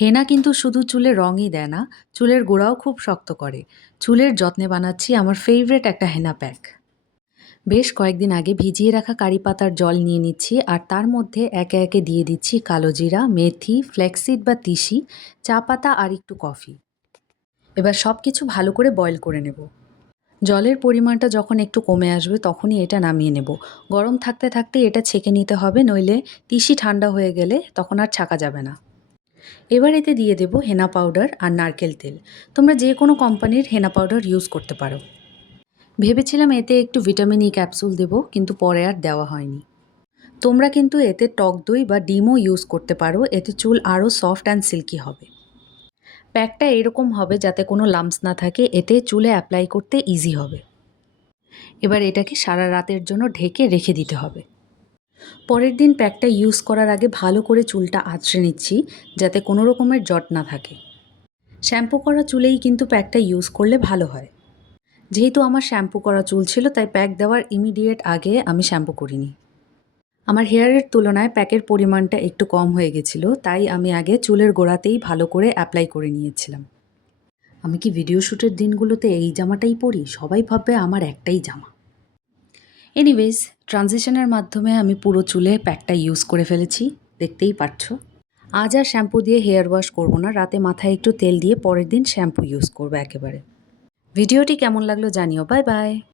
হেনা কিন্তু শুধু চুলে রঙই দেয় না, চুলের গোড়াও খুব শক্ত করে। চুলের যত্নে বানাচ্ছি আমার ফেভারিট একটা হেনা প্যাক। বেশ কয়েকদিন আগে ভিজিয়ে রাখা কারি পাতার জল নিয়ে নিচ্ছি আর তার মধ্যে একে একে দিয়ে দিচ্ছি কালো জিরা, মেথি, ফ্ল্যাক্সিড বা তিসি, চা পাতা আর একটু কফি। এবার সব কিছু ভালো করে বয়েল করে নেব। জলের পরিমাণটা যখন একটু কমে আসবে তখনই এটা নামিয়ে নেব। গরম থাকতে থাকতে এটা ছেঁকে নিতে হবে, নইলে তিসি ঠান্ডা হয়ে গেলে তখন আর ছাকা যাবে না। এবার এতে দিয়ে দেব হেনা পাউডার আর নারকেল তেল। তোমরা যে কোনো কোম্পানির হেনা পাউডার ইউজ করতে পারো। ভেবেছিলাম এতে একটু ভিটামিন ই ক্যাপসুল দেব, কিন্তু পরে আর দেওয়া হয়নি। তোমরা কিন্তু এতে টক দই বা ডিমও ইউজ করতে পারো, এতে চুল আরও সফট অ্যান্ড সিল্কি হবে। প্যাকটা এরকম হবে যাতে কোনো লাম্পস না থাকে, এতে চুলে অ্যাপ্লাই করতে ইজি হবে। এবার এটাকে সারা রাতের জন্য ঢেকে রেখে দিতে হবে। পরের দিন প্যাকটা ইউজ করার আগে ভালো করে চুলটা আঁচড়ে নিচ্ছি, যাতে কোনো রকমের জট না থাকে। শ্যাম্পু করা চুলেই কিন্তু প্যাকটা ইউজ করলে ভালো হয়। যেহেতু আমার শ্যাম্পু করা চুল ছিল, তাই প্যাক দেওয়ার ইমিডিয়েট আগে আমি শ্যাম্পু করিনি। আমার হেয়ারের তুলনায় প্যাকের পরিমাণটা একটু কম হয়ে গেছিলো, তাই আমি আগে চুলের গোড়াতেই ভালো করে অ্যাপ্লাই করে নিয়েছিলাম। আমি কি ভিডিও শ্যুটের দিনগুলোতে এই জামাটাই পরি? সবাই ভাববে আমার একটাই জামা। এনিওয়েজ, ট্রানজিশনের মাধ্যমে আমি পুরো চুলে প্যাকটা ইউজ করে ফেলেছি, দেখতেই পাচ্ছ। আজ আর শ্যাম্পু দিয়ে হেয়ার ওয়াশ করব না, রাতে মাথায় একটু তেল দিয়ে পরের দিন শ্যাম্পু ইউজ করবো একেবারে। ভিডিওটি কেমন লাগলো জানিও। Bye bye.